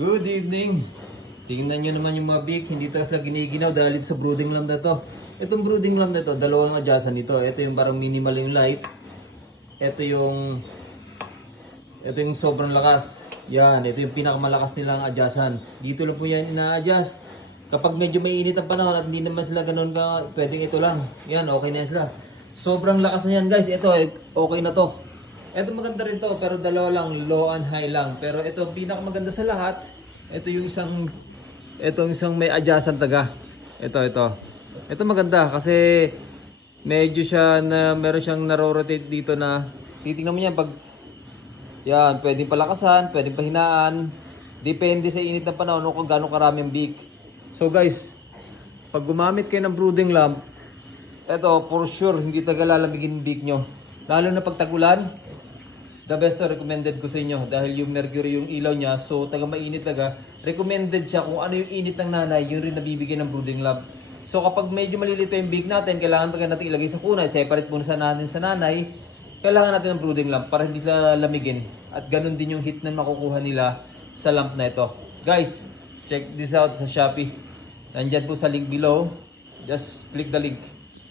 Good evening! Tingnan nyo naman yung mga big, hindi talaga giniginaw dahil sa brooding lamb na to. Itong brooding lamb na to, dalawang adjustan nito. Ito yung parang minimal yung light. Ito yung sobrang lakas. Yan, ito yung pinakamalakas nilang adjustan. Dito lang po yan ina-adjust. Kapag medyo mainit ang panahon at hindi naman sila ganun ka, pwedeng ito lang. Yan, okay na yan sila. Sobrang lakas na yan guys. Ito, okay na to. Ito maganda rin to, pero dalawa lang, low and high lang. Pero ito, pinakamaganda sa lahat. Ito yung isang may adjustan taga. Ito maganda kasi medyo siya na meron siyang naro-rotate dito na titingnan mo yan pag yan, pwedeng palakasan, pwedeng pahinaan. Depende sa init ng panahon kung gaano karami ang beak. So guys, pag gumamit kayo ng brooding lamb, ito for sure hindi taga lalamigin yung beak nyo. Lalo na pag tag-ulan, the best to recommended ko sa inyo dahil yung mercury yung ilaw niya, so taga mainit taga. Recommended siya kung ano yung init ng nanay, yun rin nabibigyan ng brooding lamb. So kapag medyo malilito yung beak natin, kailangan taga natin ilagay sa kunay, separate muna sa nanay. Kailangan natin ng brooding lamp para hindi sila lamigin. At ganun din yung heat na makukuha nila sa lamp na ito. Guys, check this out sa Shopee. Nandyan po sa link below. Just click the link.